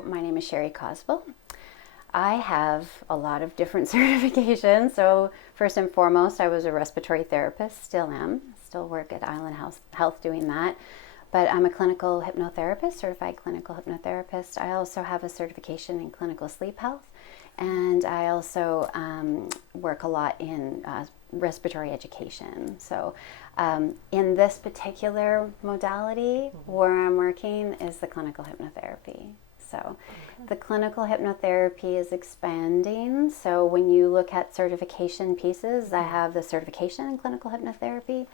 So my name is Sherry Kozubal. I have a lot of different certifications. So first and foremost, I was a respiratory therapist, still am, still work at Island Health doing that. But I'm a clinical hypnotherapist, certified clinical hypnotherapist. I also have a certification in clinical sleep health. And I also work a lot in respiratory education. So in this particular modality, where I'm working is the clinical hypnotherapy. So the clinical hypnotherapy is expanding. So when you look at certification pieces, I have the certification in clinical hypnotherapy,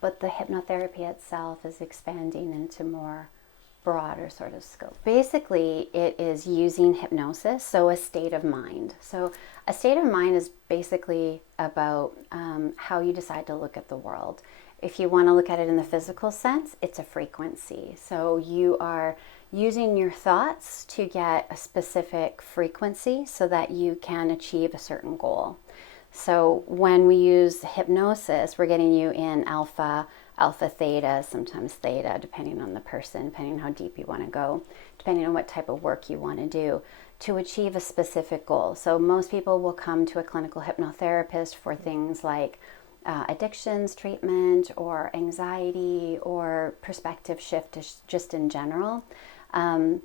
but the hypnotherapy itself is expanding into more broader sort of scope. Basically, it is using hypnosis, so a state of mind. So a state of mind is basically about how you decide to look at the world. If you want to look at it in the physical sense, it's a frequency. So you are using your thoughts to get a specific frequency so that you can achieve a certain goal. So when we use hypnosis, we're getting you in alpha, theta, sometimes theta, depending on the person, depending on how deep you want to go, depending on what type of work you want to do, to achieve a specific goal. So most people will come to a clinical hypnotherapist for things like addictions treatment or anxiety or perspective shift just in general. The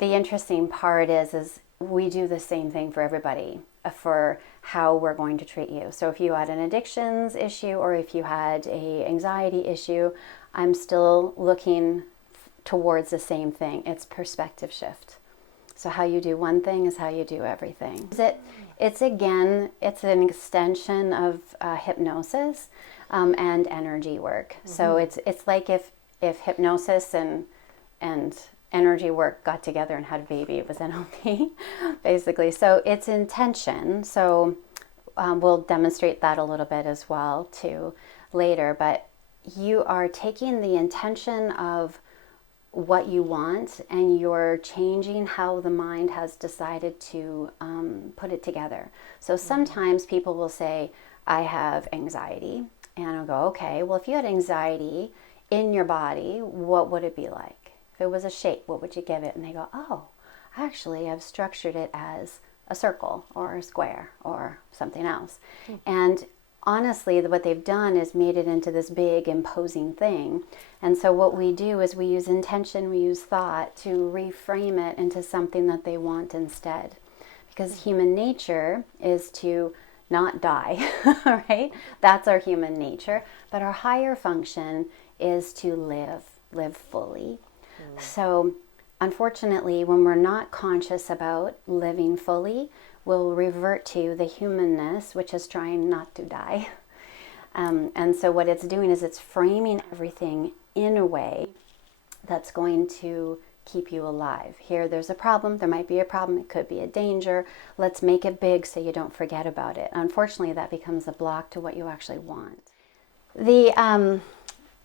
interesting part is we do the same thing for everybody for how we're going to treat you. So if you had an addictions issue or if you had a anxiety issue, I'm still looking towards the same thing. It's perspective shift. So how you do one thing is how you do everything. It's an extension of hypnosis and energy work. Mm-hmm. So it's like if hypnosis and energy work got together and had a baby, it was NLP, basically. So it's intention. So we'll demonstrate that a little bit as well too later. But you are taking the intention of what you want and you're changing how the mind has decided to put it together. So sometimes people will say, I have anxiety. And I'll go, okay, well, if you had anxiety in your body, what would it be like? If it was a shape, what would you give it? And they go, oh, actually, I've structured it as a circle or a square or something else. And honestly, what they've done is made it into this big, imposing thing. And so what we do is we use intention, we use thought to reframe it into something that they want instead. Because human nature is to not die, right? That's our human nature. But our higher function is to live fully. So unfortunately, when we're not conscious about living fully, we'll revert to the humanness, which is trying not to die. And so what it's doing is it's framing everything in a way that's going to keep you alive. Here, there's a problem. There might be a problem. It could be a danger. Let's make it big so you don't forget about it. Unfortunately, that becomes a block to what you actually want.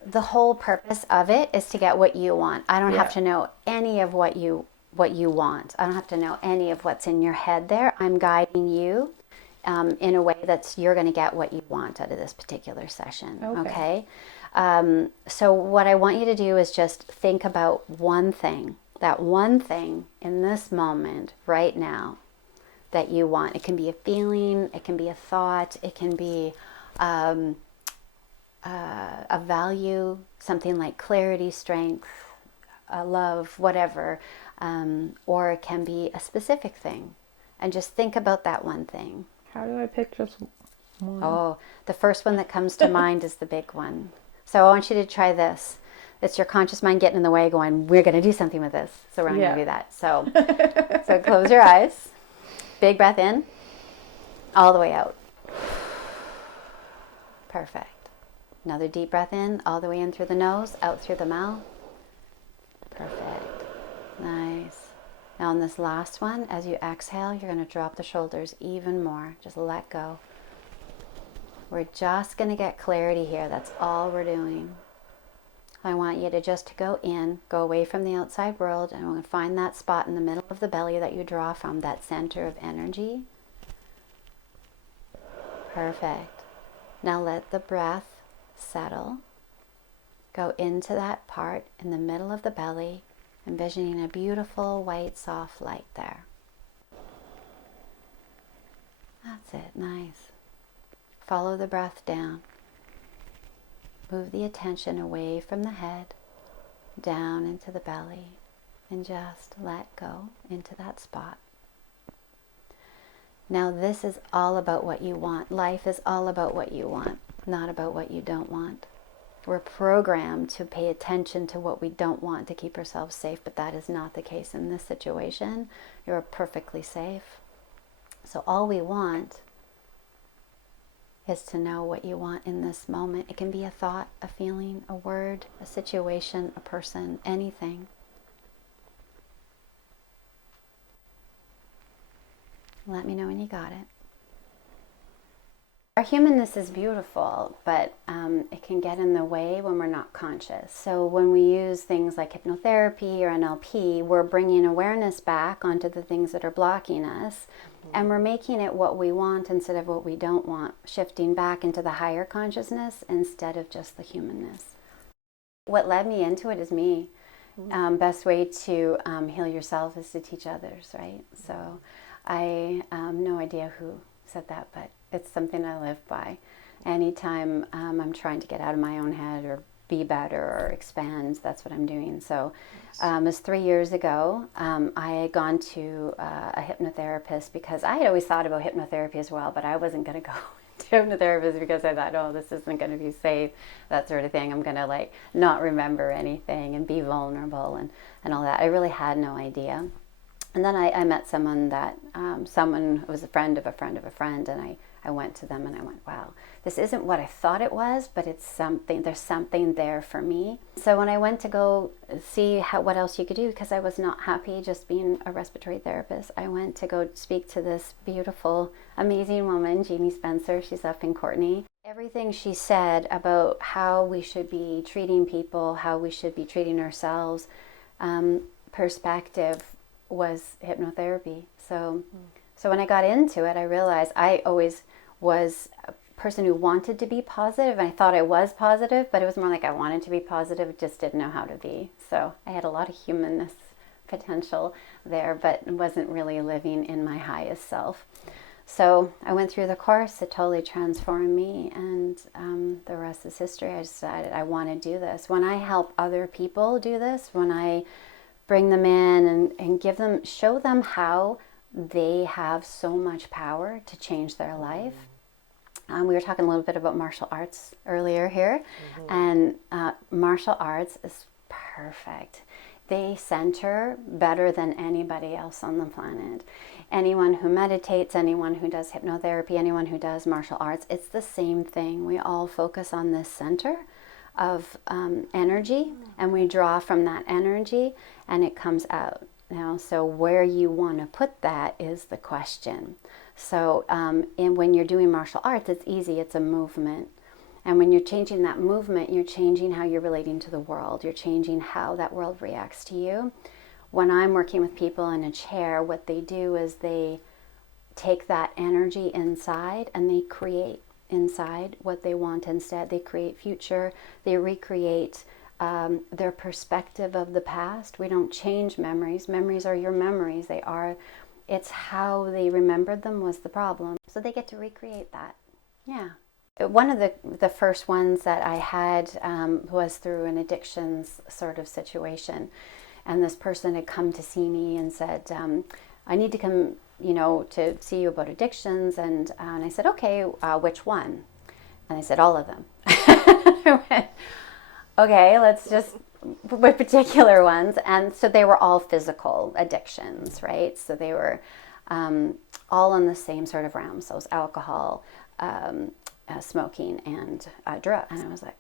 The whole purpose of it is to get what you want. I don't have to know any of what you want. I don't have to know any of what's in your head there. I'm guiding you in a way that you're going to get what you want out of this particular session. Okay? So what I want you to do is just think about that one thing in this moment right now that you want. It can be a feeling, it can be a thought, it can be a value, something like clarity, strength, love, whatever, or it can be a specific thing. And just think about that one thing. How do I pick just one? Oh, the first one that comes to mind is the big one. So I want you to try this. It's your conscious mind getting in the way going, we're going to do something with this. So we're going to do that. So close your eyes. Big breath in. All the way out. Perfect. Another deep breath in, all the way in through the nose, out through the mouth. Perfect. Nice. Now on this last one, as you exhale, you're going to drop the shoulders even more. Just let go. We're just going to get clarity here. That's all we're doing. I want you to just go in, go away from the outside world, and we're going to find that spot in the middle of the belly that you draw from, that center of energy. Perfect. Now let the breath settle. Go into that part in the middle of the belly Envisioning a beautiful white soft light there. That's it, nice. Follow the breath down. Move the attention away from the head, down into the belly, and just let go into that spot. Now this is all about what you want. Life is all about what you want, not about what you don't want. We're programmed to pay attention to what we don't want to keep ourselves safe, but that is not the case in this situation. You're perfectly safe. So all we want is to know what you want in this moment. It can be a thought, a feeling, a word, a situation, a person, anything. Let me know when you got it. Our humanness is beautiful, but it can get in the way when we're not conscious. So when we use things like hypnotherapy or NLP, we're bringing awareness back onto the things that are blocking us, and we're making it what we want instead of what we don't want, shifting back into the higher consciousness instead of just the humanness. What led me into it is me. Best way to heal yourself is to teach others, right? So I no idea who said that, but it's something I live by. Anytime I'm trying to get out of my own head or be better or expand, that's what I'm doing. So it was 3 years ago. I had gone to a hypnotherapist because I had always thought about hypnotherapy as well, but I wasn't going to go to hypnotherapist because I thought, oh, this isn't going to be safe, that sort of thing. I'm going to like not remember anything and be vulnerable and all that. I really had no idea. And then I met someone that, someone was a friend of a friend of a friend, and I went to them and I went, wow, this isn't what I thought it was, but it's something, there's something there for me. So when I went to go see what else you could do, because I was not happy just being a respiratory therapist, I went to go speak to this beautiful, amazing woman, Jeannie Spencer. She's up in Courtenay. Everything she said about how we should be treating people, how we should be treating ourselves, perspective was hypnotherapy. So when I got into it, I realized I always was a person who wanted to be positive. I thought I was positive, but it was more like I wanted to be positive, just didn't know how to be. So I had a lot of humanness potential there, but wasn't really living in my highest self. So I went through the course. It totally transformed me, and the rest is history. I decided I want to do this. When I help other people do this, when I bring them in and give them, show them how they have so much power to change their life. We were talking a little bit about martial arts earlier here, and martial arts is perfect. They center better than anybody else on the planet. Anyone who meditates, anyone who does hypnotherapy, anyone who does martial arts, it's the same thing. We all focus on this center of energy, and we draw from that energy, and it comes out. Now, so where you want to put that is the question. So and when you're doing martial arts, it's easy. It's a movement. And when you're changing that movement, you're changing how you're relating to the world. You're changing how that world reacts to you. When I'm working with people in a chair, what they do is they take that energy inside and they create inside what they want instead. They create future. They recreate their perspective of the past. We don't change memories. Memories are your memories. They are, it's how they remembered them was the problem. So they get to recreate that. Yeah. One of the first ones that I had was through an addictions sort of situation. And this person had come to see me and said, I need to come, to see you about addictions. And I said, okay, which one? And they said, all of them. I went, okay, let's just, with particular ones. And so they were all physical addictions, right? So they were all in the same sort of realm. So it was alcohol, smoking, and drugs. And I was like,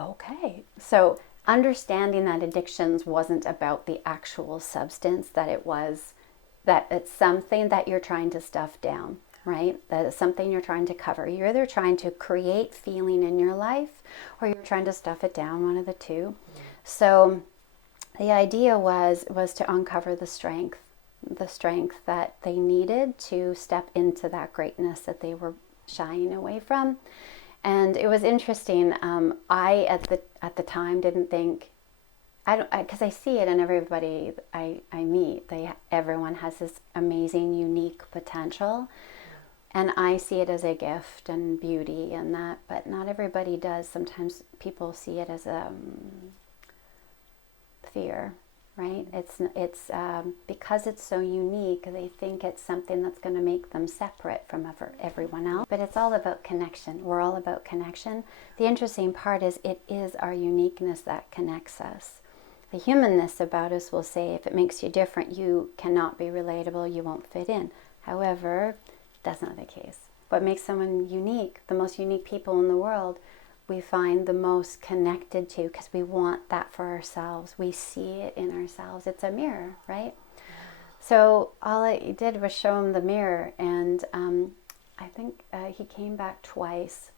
okay. So understanding that addictions wasn't about the actual substance, that it's something that you're trying to stuff down, right? That is something you're trying to cover. You're either trying to create feeling in your life or you're trying to stuff it down, one of the two. So the idea was to uncover the strength that they needed to step into that greatness that they were shying away from. And it was interesting. I at the time didn't think because I see it in everybody I meet. Everyone has this amazing, unique potential, and I see it as a gift and beauty and that, but not everybody does. Sometimes people see it as a fear, right? It's because it's so unique, they think it's something that's going to make them separate from everyone else. But it's all about connection. We're all about connection. The interesting part is it is our uniqueness that connects us. The humanness about us will say if it makes you different, you cannot be relatable, you won't fit in. However, that's not the case. What makes someone unique, the most unique people in the world, we find the most connected to because we want that for ourselves. We see it in ourselves. It's a mirror, right? So all I did was show him the mirror, and I think he came back twice.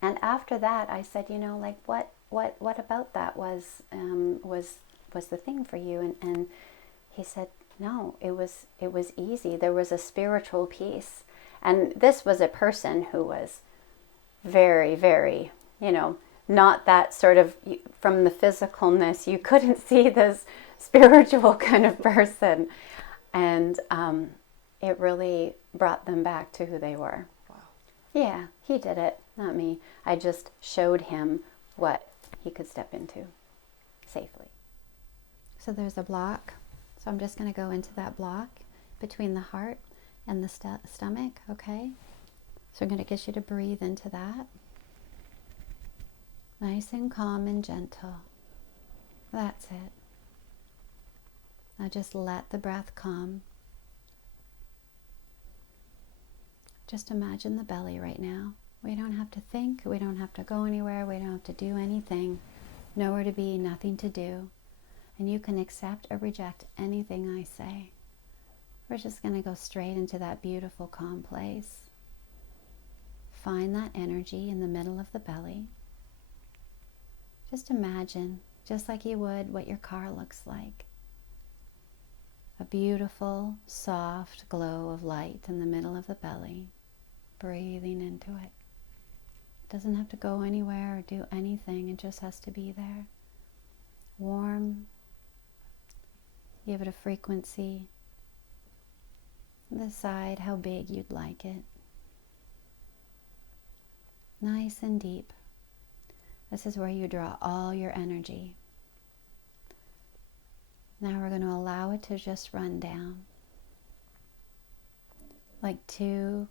And after that, I said, like what about that was the thing for you? And he said, no, it was easy. There was a spiritual piece, and this was a person who was very, very, not that sort of, from the physicalness, you couldn't see this spiritual kind of person. And it really brought them back to who they were. Wow. Yeah, he did it, not me. I just showed him what he could step into safely. So there's a block. So I'm just going to go into that block between the heart and the stomach, okay? So I'm going to get you to breathe into that. Nice and calm and gentle. That's it. Now just let the breath come. Just imagine the belly right now. We don't have to think. We don't have to go anywhere. We don't have to do anything. Nowhere to be, nothing to do. And you can accept or reject anything I say. We're just going to go straight into that beautiful, calm place. Find that energy in the middle of the belly. Just imagine, just like you would what your car looks like. A beautiful, soft glow of light in the middle of the belly. Breathing into it. It doesn't have to go anywhere or do anything. It just has to be there. Warm. Give it a frequency. Decide how big you'd like it. Nice and deep. This is where you draw all your energy. Now we're going to allow it to just run down. Like two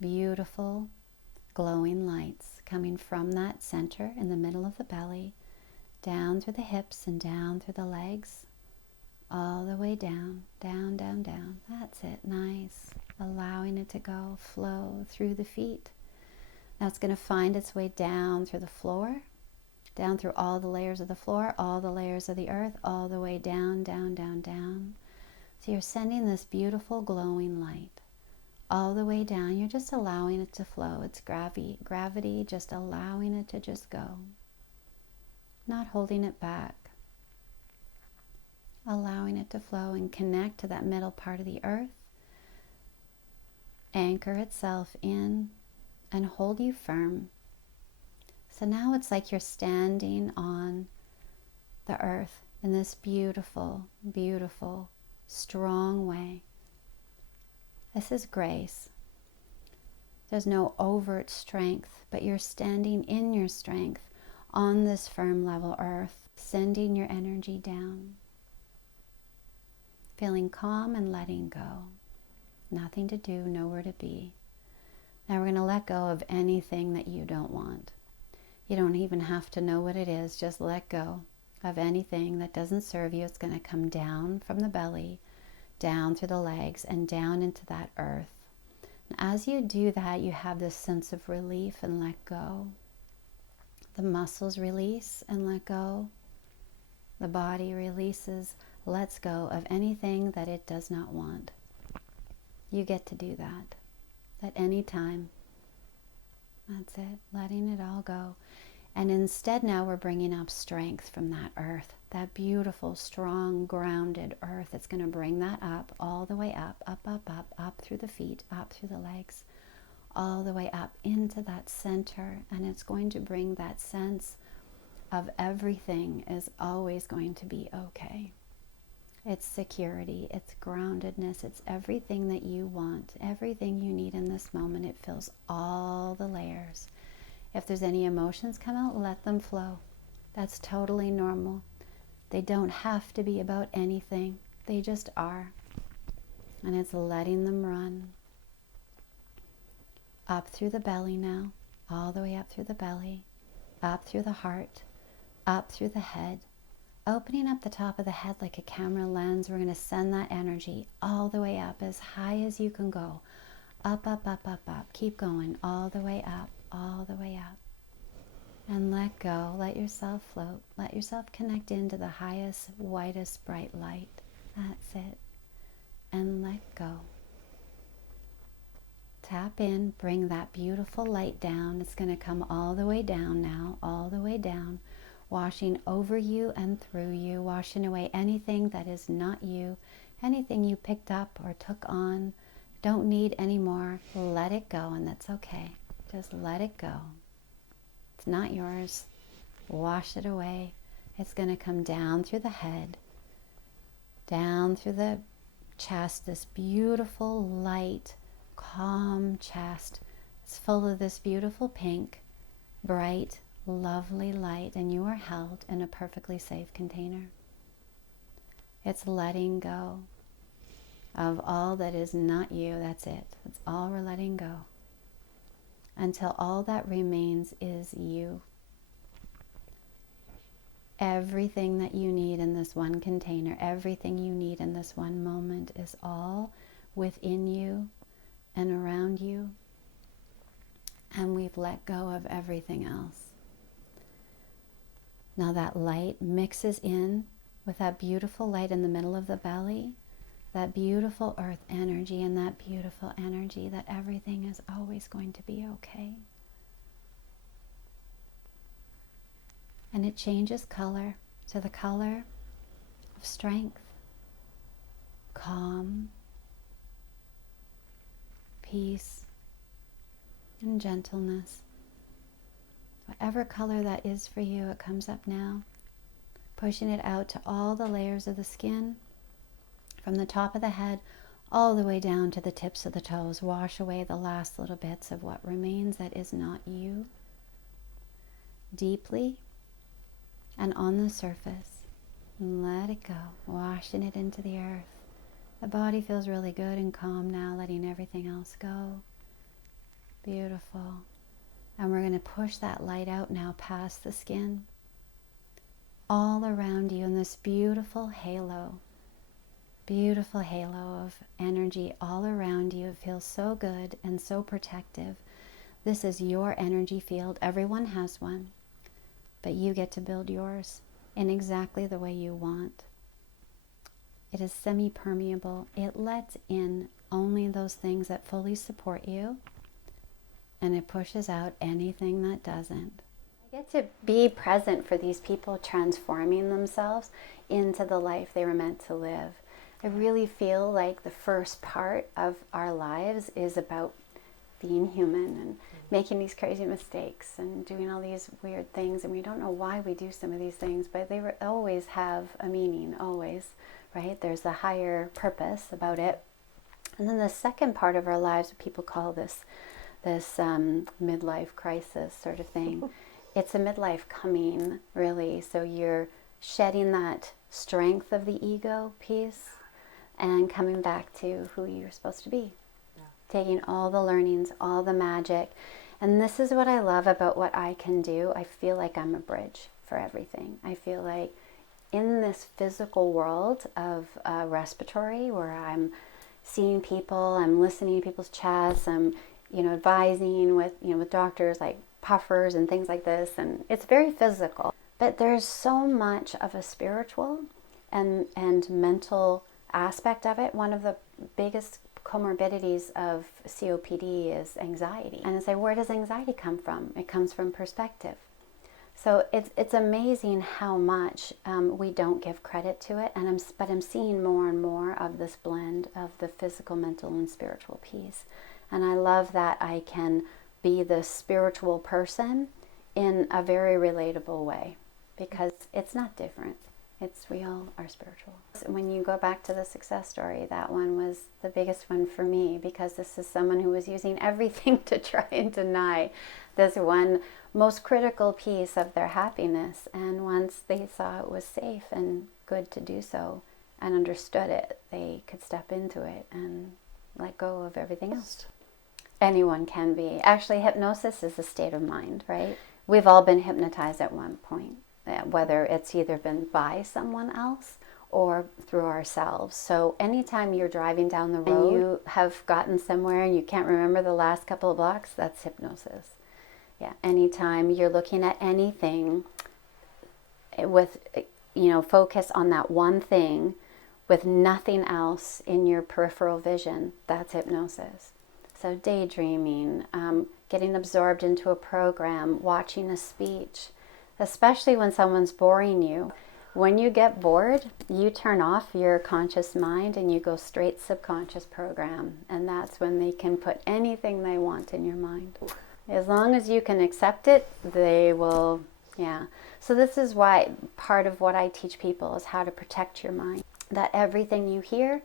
beautiful glowing lights coming from that center in the middle of the belly, down through the hips and down through the legs, all the way down, down, down, down. That's it. Nice. Allowing it to go, flow through the feet. Now it's going to find its way down through the floor, down through all the layers of the floor, all the layers of the earth, all the way down, down, down, down. So you're sending this beautiful glowing light all the way down. You're just allowing it to flow. It's gravity, just allowing it to just go. Not holding it back. Allowing it to flow and connect to that middle part of the earth. Anchor itself in and hold you firm. So now it's like you're standing on the earth in this beautiful, beautiful, strong way. This is grace. There's no overt strength, but you're standing in your strength on this firm level earth, sending your energy down. Feeling calm and letting go. Nothing to do, nowhere to be. Now we're going to let go of anything that you don't want. You don't even have to know what it is. Just let go of anything that doesn't serve you. It's going to come down from the belly, down through the legs, and down into that earth. And as you do that, you have this sense of relief and let go. The muscles release and let go. The body releases, lets go of anything that it does not want. You get to do that at any time. That's it, letting it all go. And instead now we're bringing up strength from that earth, that beautiful, strong, grounded earth. It's going to bring that up, all the way up, up, up, up, up through the feet, up through the legs, all the way up into that center. And it's going to bring that sense of everything is always going to be okay. It's security, it's groundedness, it's everything that you want, everything you need in this moment. It fills all the layers. If there's any emotions come out, let them flow. That's totally normal. They don't have to be about anything. They just are. And it's letting them run. Up through the belly now, all the way up through the belly, up through the heart, up through the head, opening up the top of the head like a camera lens. We're going to send that energy all the way up, as high as you can go. Up, up, up, up, up. Keep going all the way up, all the way up. And let go. Let yourself float. Let yourself connect into the highest, whitest, bright light. That's it. And let go. Tap in. Bring that beautiful light down. It's going to come all the way down now. All the way down. Washing over you and through you. Washing away anything that is not you. Anything you picked up or took on. Don't need anymore. Let it go, and that's okay. Just let it go. It's not yours. Wash it away. It's going to come down through the head, down through the chest, this beautiful, light, calm chest. It's full of this beautiful pink, bright, lovely light, and you are held in a perfectly safe container. It's letting go of all that is not you. That's it. That's all we're letting go. Until all that remains is you. Everything that you need in this one container, everything you need in this one moment is all within you and around you. And we've let go of everything else. Now that light mixes in with that beautiful light in the middle of the belly, that beautiful earth energy, and that beautiful energy that everything is always going to be okay. And it changes color to the color of strength, calm, peace, and gentleness. Whatever color that is for you, it comes up now, pushing it out to all the layers of the skin, from the top of the head all the way down to the tips of the toes. Wash away the last little bits of what remains that is not you, deeply and on the surface. And let it go, washing it into the earth. The body feels really good and calm now, letting everything else go. Beautiful. And we're going to push that light out now past the skin, all around you in this beautiful halo of energy all around you. It feels so good and so protective. This is your energy field. Everyone has one, but you get to build yours in exactly the way you want. It is semi-permeable. It lets in only those things that fully support you, and it pushes out anything that doesn't. I get to be present for these people transforming themselves into the life they were meant to live. I really feel like the first part of our lives is about being human and making these crazy mistakes and doing all these weird things, and we don't know why we do some of these things, but they always have a meaning, always, right? There's a higher purpose about it. And then the second part of our lives, what people call this midlife crisis sort of thing. It's a midlife coming, really. So you're shedding that strength of the ego piece and coming back to who you're supposed to be. Yeah. Taking all the learnings, all the magic. And this is what I love about what I can do. I feel like I'm a bridge for everything. I feel like in this physical world of respiratory, where I'm seeing people, I'm listening to people's chats, I'm advising with doctors like puffers and things like this, and it's very physical. But there's so much of a spiritual and mental aspect of it. One of the biggest comorbidities of COPD is anxiety. And I say, where does anxiety come from? It comes from perspective. So it's amazing how much we don't give credit to it. But I'm seeing more and more of this blend of the physical, mental, and spiritual piece. And I love that I can be the spiritual person in a very relatable way. because it's not different. We all are spiritual. When you go back to the success story, that one was the biggest one for me, because this is someone who was using everything to try and deny this one most critical piece of their happiness. And once they saw it was safe and good to do so and understood it, they could step into it and let go of everything else. Anyone can be. Actually, hypnosis is a state of mind, right? We've all been hypnotized at one point, whether it's either been by someone else or through ourselves. So anytime you're driving down the road and you have gotten somewhere and you can't remember the last couple of blocks, that's hypnosis. Yeah, anytime you're looking at anything with, focus on that one thing with nothing else in your peripheral vision, that's hypnosis. So daydreaming, getting absorbed into a program, watching a speech, especially when someone's boring you. When you get bored, you turn off your conscious mind and you go straight subconscious program. And that's when they can put anything they want in your mind. As long as you can accept it, they will, yeah. So this is why part of what I teach people is how to protect your mind. That everything you hear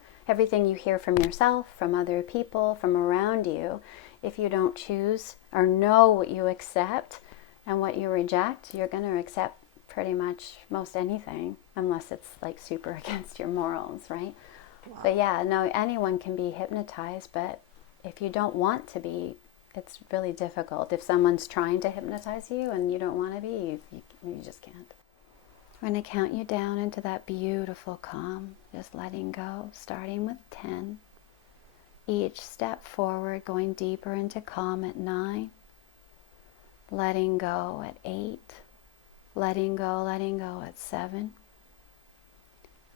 from yourself, from other people, from around you, if you don't choose or know what you accept and what you reject, you're going to accept pretty much most anything, unless it's like super against your morals, right? Wow. But yeah, no, anyone can be hypnotized, but if you don't want to be, it's really difficult. If someone's trying to hypnotize you and you don't want to be, you just can't. I'm going to count you down into that beautiful calm, just letting go, starting with 10. Each step forward, going deeper into calm at 9. Letting go at 8. Letting go at 7.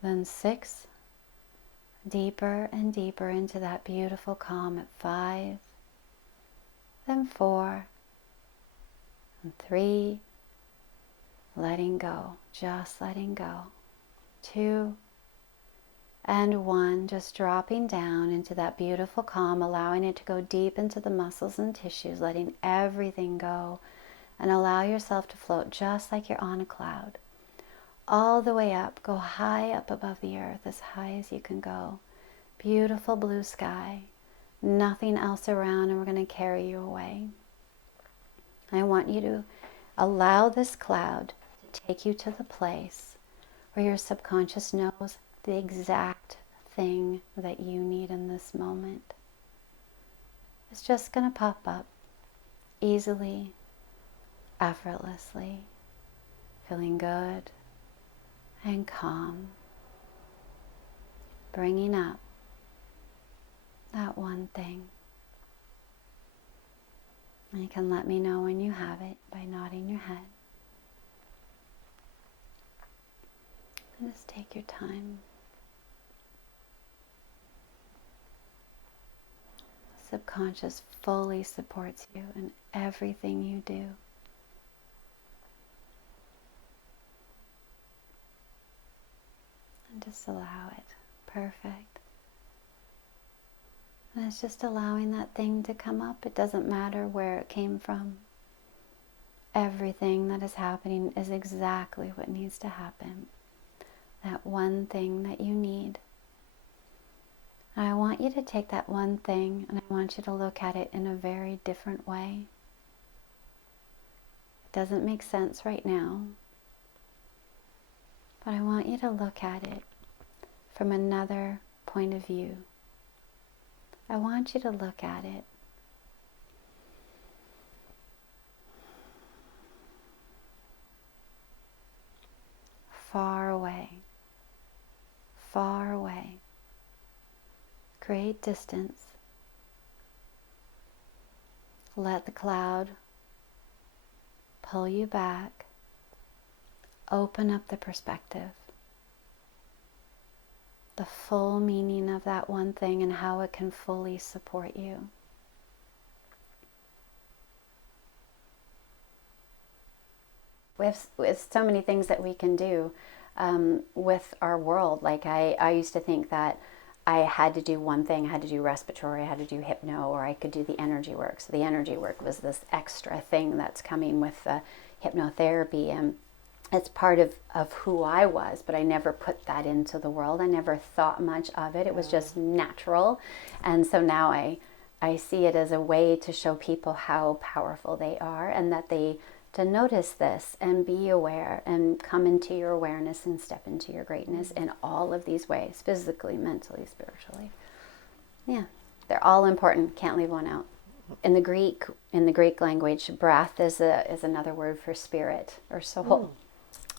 Then 6. Deeper and deeper into that beautiful calm at 5. Then 4. And 3. Letting go, just letting go. 2. And 1, just dropping down into that beautiful calm, allowing it to go deep into the muscles and tissues, letting everything go, and allow yourself to float just like you're on a cloud. All the way up, go high up above the earth, as high as you can go. Beautiful blue sky, nothing else around, and we're going to carry you away. I want you to allow this cloud to take you to the place where your subconscious knows the exact thing that you need in this moment. It's just going to pop up easily, effortlessly, feeling good and calm, bringing up that one thing. And you can let me know when you have it by nodding your head. And just take your time. The subconscious fully supports you in everything you do. And just allow it. Perfect. And it's just allowing that thing to come up. It doesn't matter where it came from. Everything that is happening is exactly what needs to happen. That one thing that you need. And I want you to take that one thing and I want you to look at it in a very different way. It doesn't make sense right now. But I want you to look at it from another point of view. I want you to look at it far away, far away. Create distance. Let the cloud pull you back. Open up the perspective. The full meaning of that one thing and how it can fully support you. We have so many things that we can do with our world. Like I used to think that I had to do one thing. I had to do respiratory, I had to do hypno, or I could do the energy work. So the energy work was this extra thing that's coming with the hypnotherapy. And it's part of who I was, but I never put that into the world. I never thought much of it. It was just natural. And so now I see it as a way to show people how powerful they are, and that they to notice this and be aware and come into your awareness and step into your greatness in all of these ways, physically, mentally, spiritually. Yeah, they're all important. Can't leave one out. In the Greek language, breath is another word for spirit or soul.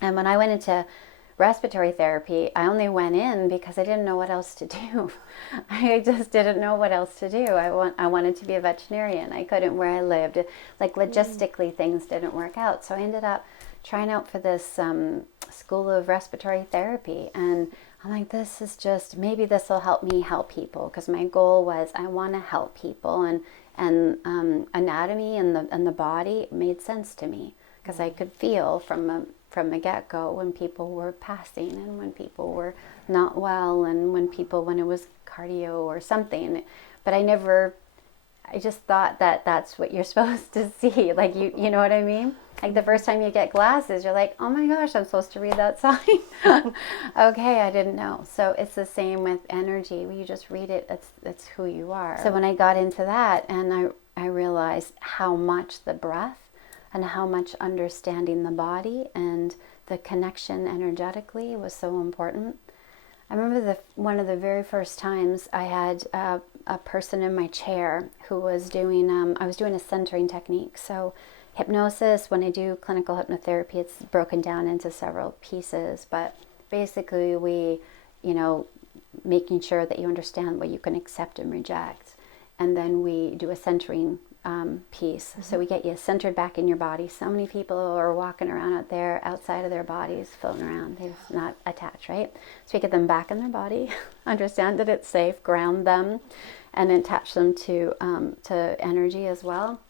And when I went into respiratory therapy, I only went in because I didn't know what else to do. I just didn't know what else to do. I wanted to be a veterinarian. I couldn't where I lived. Like logistically, things didn't work out. So I ended up trying out for this school of respiratory therapy. And I'm like, this is just, maybe this will help me help people. Because my goal was I want to help people. And anatomy and the body made sense to me. Because I could feel from the get-go when people were passing and when people were not well and when it was cardio or something. But I just thought that that's what you're supposed to see. Like, you know what I mean? Like the first time you get glasses, you're like, oh my gosh, I'm supposed to read that sign. Okay, I didn't know. So it's the same with energy. When you just read it, it's who you are. So when I got into that and I realized how much the breath and how much understanding the body and the connection energetically was so important. I remember one of the very first times I had a person in my chair who was doing, I was doing a centering technique. So hypnosis, when I do clinical hypnotherapy, it's broken down into several pieces, but basically we, making sure that you understand what you can accept and reject. And then we do a centering piece. So we get you centered back in your body. So many people are walking around out there outside of their bodies, floating around. They're not attached, right? So we get them back in their body, understand that it's safe, ground them, and attach them to energy as well.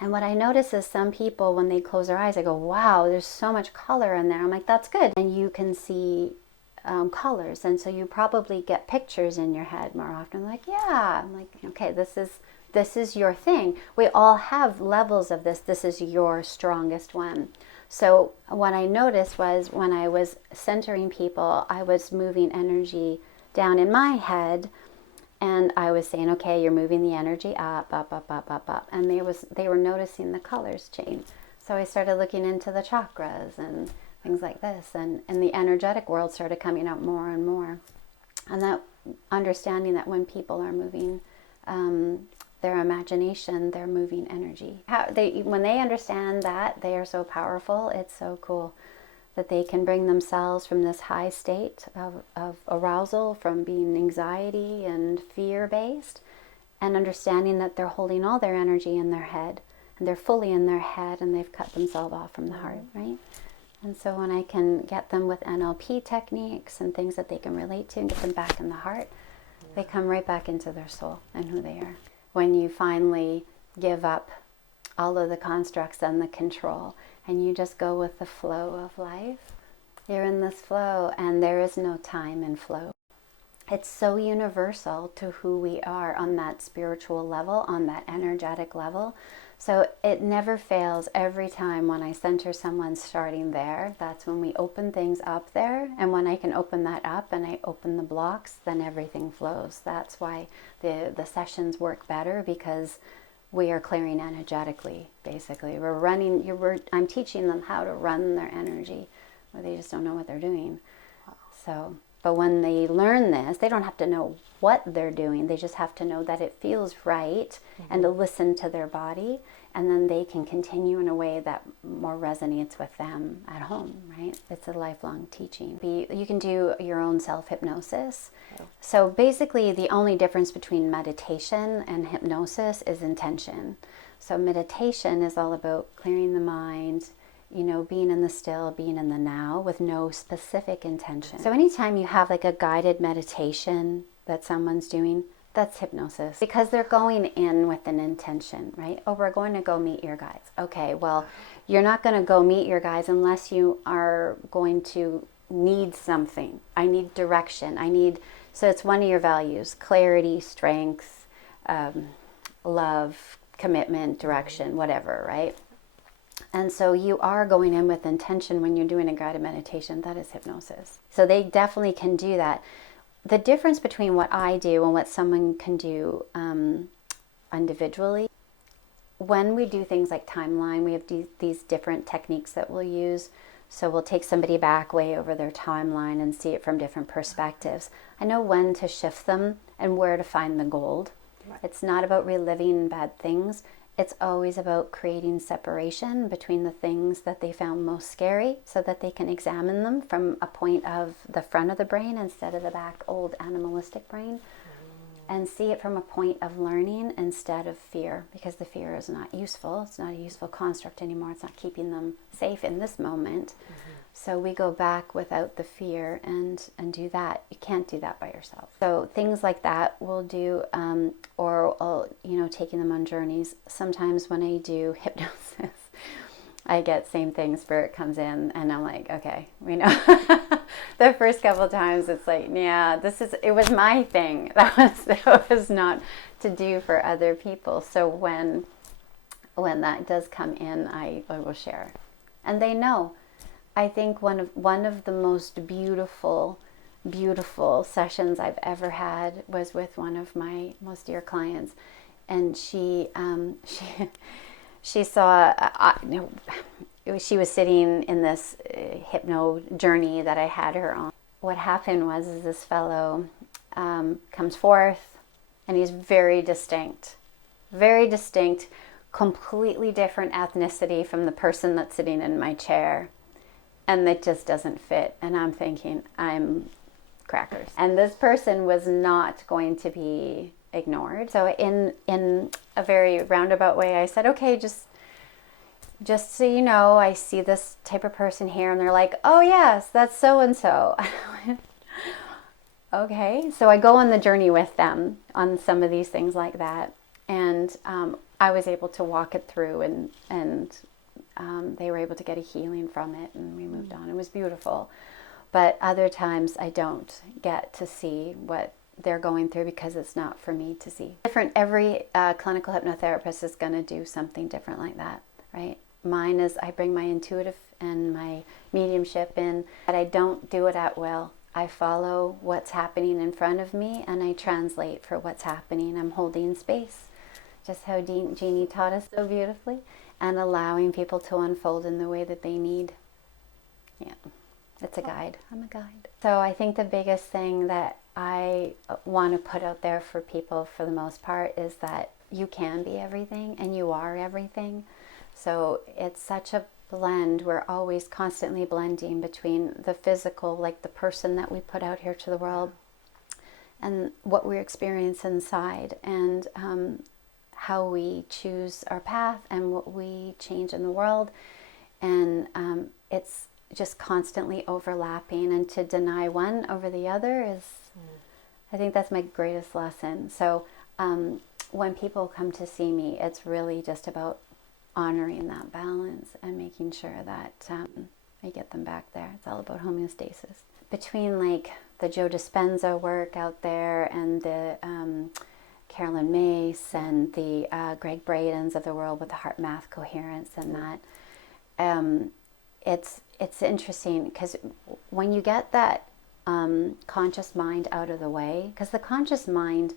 And what I notice is some people, when they close their eyes, I go, wow, there's so much color in there. I'm like, that's good. And you can see colors. And so you probably get pictures in your head more often. Like, yeah. I'm like, okay, this is your thing. We all have levels of this. This is your strongest one. So what I noticed was when I was centering people, I was moving energy down in my head, and I was saying, okay, you're moving the energy up, up, up, up, up, up. And they were noticing the colors change. So I started looking into the chakras and things like this. And the energetic world started coming up more and more. And that understanding that when people are moving their imagination, they're moving energy. When they understand that, they are so powerful. It's so cool that they can bring themselves from this high state of arousal, from being anxiety and fear-based, and understanding that they're holding all their energy in their head, and they're fully in their head, and they've cut themselves off from the heart, right? And so when I can get them with NLP techniques and things that they can relate to and get them back in the heart, they come right back into their soul and who they are. When you finally give up all of the constructs and the control, and you just go with the flow of life, you're in this flow, and there is no time in flow. It's so universal to who we are on that spiritual level, on that energetic level. So it never fails. Every time when I center someone starting there, that's when we open things up there. And when I can open that up and I open the blocks, then everything flows. That's why the sessions work better, because we are clearing energetically, basically. I'm teaching them how to run their energy, where they just don't know what they're doing. So, but when they learn this, they don't have to know what they're doing. They just have to know that it feels right, and to listen to their body, and then they can continue in a way that more resonates with them at home, right? It's a lifelong teaching. You can do your own self-hypnosis. So basically the only difference between meditation and hypnosis is intention. So meditation is all about clearing the mind, being in the still, being in the now with no specific intention. So anytime you have like a guided meditation that someone's doing, that's hypnosis, because they're going in with an intention, right? Oh, we're going to go meet your guides. Okay, well, you're not going to go meet your guides unless you are going to need something. I need direction. So it's one of your values: clarity, strength, love, commitment, direction, whatever, right? And so you are going in with intention when you're doing a guided meditation. That is hypnosis. So they definitely can do that. The difference between what I do and what someone can do individually, when we do things like timeline, we have these different techniques that we'll use. So we'll take somebody back way over their timeline and see it from different perspectives. I know when to shift them and where to find the gold. Right. It's not about reliving bad things. It's always about creating separation between the things that they found most scary so that they can examine them from a point of the front of the brain instead of the back old animalistic brain, and see it from a point of learning instead of fear, because the fear is not useful. It's not a useful construct anymore. It's not keeping them safe in this moment. So we go back without the fear and do that. You can't do that by yourself. So things like that we'll do, or taking them on journeys. Sometimes when I do hypnosis, I get same thing, spirit comes in and I'm like, okay, we know. The first couple of times it's like, yeah, it was my thing. That was not to do for other people. So when that does come in, I will share. And they know. I think one of the most beautiful sessions I've ever had was with one of my most dear clients, and she saw she was sitting in this hypno journey that I had her on. What happened was this fellow comes forth, and he's very distinct, completely different ethnicity from the person that's sitting in my chair. And it just doesn't fit. And I'm thinking, I'm crackers. And this person was not going to be ignored. So in a very roundabout way, I said, okay, just so you know, I see this type of person here. And they're like, oh yes, that's so-and-so. Okay. So I go on the journey with them on some of these things like that. And I was able to walk it through and they were able to get a healing from it, and we moved on. It was beautiful. But other times I don't get to see what they're going through because it's not for me to see. Every clinical hypnotherapist is going to do something different like that, right? Mine is I bring my intuitive and my mediumship in, but I don't do it at will. I follow what's happening in front of me and I translate for what's happening. I'm holding space, just how Jeannie taught us so beautifully, and allowing people to unfold in the way that they need. Yeah, it's a guide. I'm a guide. So I think the biggest thing that I want to put out there for people for the most part is that you can be everything and you are everything. So it's such a blend. We're always constantly blending between the physical, like the person that we put out here to the world, and what we experience inside, and how we choose our path and what we change in the world. And it's just constantly overlapping, and to deny one over the other is, I think that's my greatest lesson. So when people come to see me, it's really just about honoring that balance and making sure that I get them back there. It's all about homeostasis. Between like the Joe Dispenza work out there and the Carolyn Mace and the Greg Bradens of the world with the heart math coherence and that, it's interesting because when you get that conscious mind out of the way, because the conscious mind,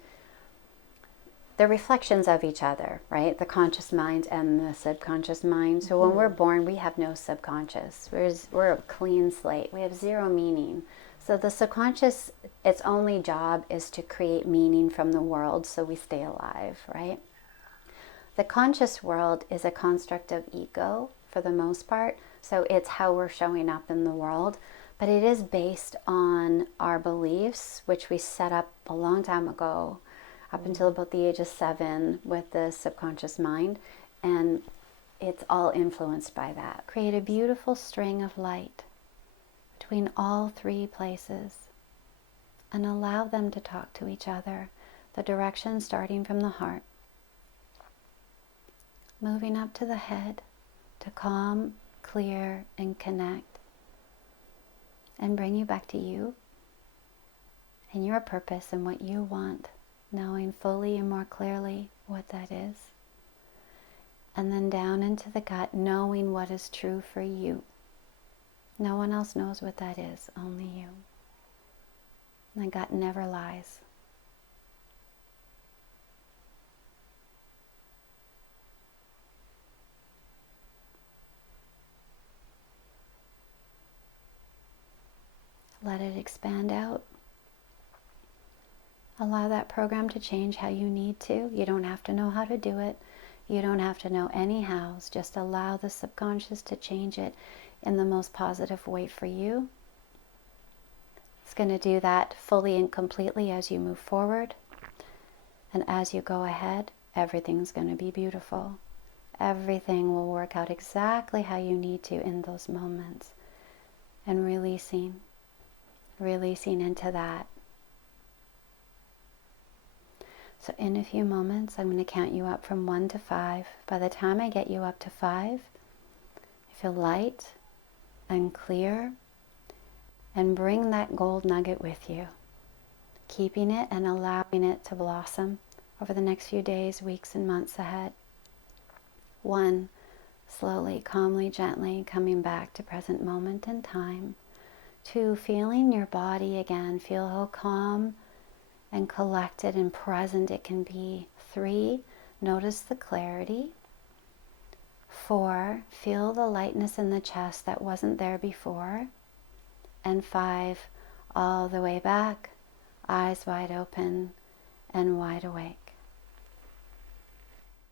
they're reflections of each other, right? The conscious mind and the subconscious mind. So when we're born, we have no subconscious. We're a clean slate. We have zero meaning. So the subconscious, its only job is to create meaning from the world so we stay alive, right? The conscious world is a construct of ego for the most part. So it's how we're showing up in the world. But it is based on our beliefs, which we set up a long time ago, up until about the age of 7 with the subconscious mind. And it's all influenced by that. Create a beautiful string of light between all 3 places and allow them to talk to each other. The direction starting from the heart, moving up to the head to calm, clear, and connect, and bring you back to you and your purpose and what you want, knowing fully and more clearly what that is. and then down into the gut, knowing what is true for you. No one else knows what that is, only you. And the gut never lies. Let it expand out. Allow that program to change how you need to. You don't have to know how to do it. You don't have to know any hows. Just allow the subconscious to change it in the most positive way for you. It's going to do that fully and completely as you move forward. And as you go ahead, everything's going to be beautiful. Everything will work out exactly how you need to in those moments. And releasing into that. So in a few moments, I'm going to count you up from 1 to 5. By the time I get you up to 5, you feel light and clear, and bring that gold nugget with you, keeping it and allowing it to blossom over the next few days, weeks, and months ahead. 1, slowly, calmly, gently coming back to present moment and time. 2, feeling your body again, feel how calm and collected and present it can be. 3, notice the clarity. 4, feel the lightness in the chest that wasn't there before. And 5, all the way back, eyes wide open and wide awake.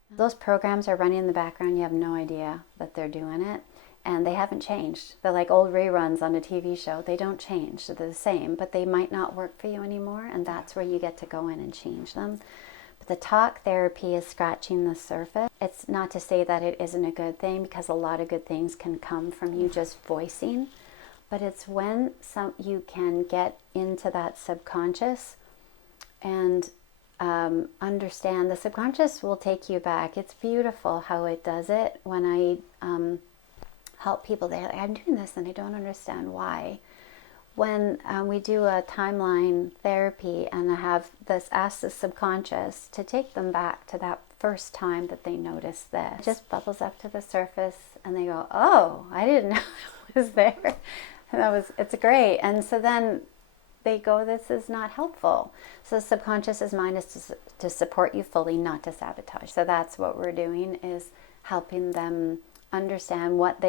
Those programs are running in the background. You have no idea that they're doing it. And they haven't changed. They're like old reruns on a TV show. They don't change. They're the same, but they might not work for you anymore, and that's where you get to go in and change them. But the talk therapy is scratching the surface. It's not to say that it isn't a good thing, because a lot of good things can come from you just voicing, but it's when you can get into that subconscious and understand. The subconscious will take you back. It's beautiful how it does it. When I help people, they're like, I'm doing this and I don't understand why. When we do a timeline therapy and I have this, ask the subconscious to take them back to that first time that they noticed this. It just bubbles up to the surface and they go, oh, I didn't know it was there. And it's great. And so then they go, this is not helpful. So the subconscious's mind is to support you fully, not to sabotage. So that's what we're doing, is helping them understand what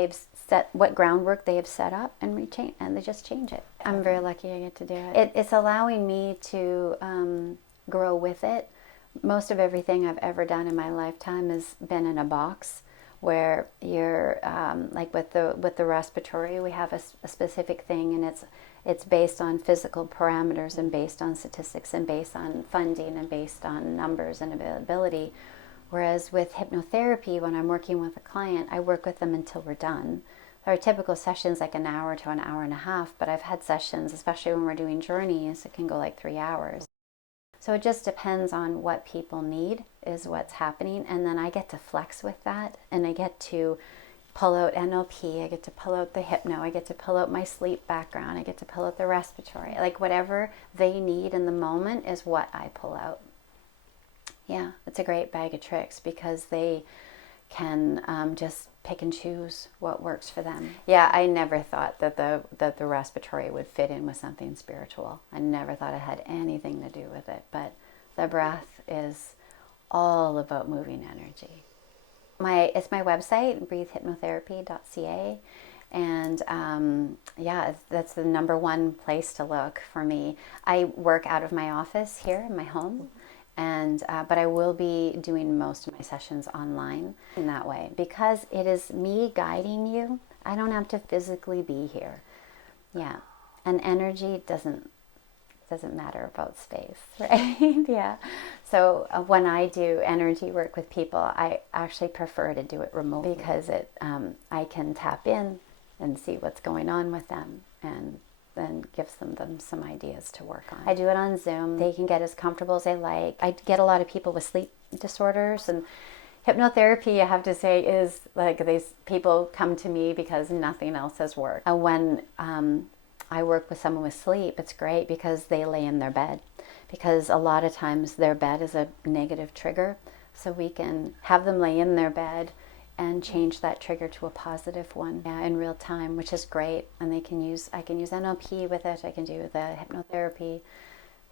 groundwork they have set up and they just change it. I'm very lucky I get to do it. It's allowing me to grow with it. Most of everything I've ever done in my lifetime has been in a box, where you're like with the respiratory, we have a specific thing, and it's based on physical parameters and based on statistics and based on funding and based on numbers and availability. Whereas with hypnotherapy, when I'm working with a client, I work with them until we're done. Our typical sessions like an hour to an hour and a half, but I've had sessions, especially when we're doing journeys, it can go like 3 hours. So it just depends on what people need is what's happening, and then I get to flex with that, and I get to pull out NLP, I get to pull out the hypno, I get to pull out my sleep background, I get to pull out the respiratory. Like whatever they need in the moment is what I pull out. Yeah, it's a great bag of tricks, because they can just pick and choose what works for them. Yeah, I never thought that the respiratory would fit in with something spiritual. I never thought it had anything to do with it. But the breath is all about moving energy. It's my website, breathehypnotherapy.ca. And that's the number one place to look for me. I work out of my office here in my home. And but I will be doing most of my sessions online in that way, because it is me guiding you. I don't have to physically be here. Yeah, and energy doesn't matter about space, right? Yeah. So when I do energy work with people, I actually prefer to do it remotely, because I can tap in and see what's going on with them, and then gives them some ideas to work on. I do it on Zoom. They can get as comfortable as they like. I get a lot of people with sleep disorders, and hypnotherapy, I have to say, is like these people come to me because nothing else has worked. When I work with someone with sleep, it's great because they lay in their bed, because a lot of times their bed is a negative trigger. So we can have them lay in their bed and change that trigger to a positive one, in real time, which is great. And I can use NLP with it. I can do the hypnotherapy.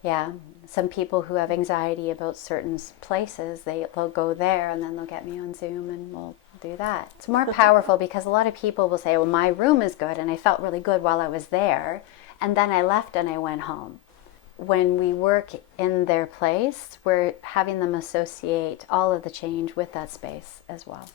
Yeah, some people who have anxiety about certain places, they'll go there and then they'll get me on Zoom and we'll do that. It's more powerful because a lot of people will say, well, my room is good and I felt really good while I was there, and then I left and I went home. When we work in their place, we're having them associate all of the change with that space as well.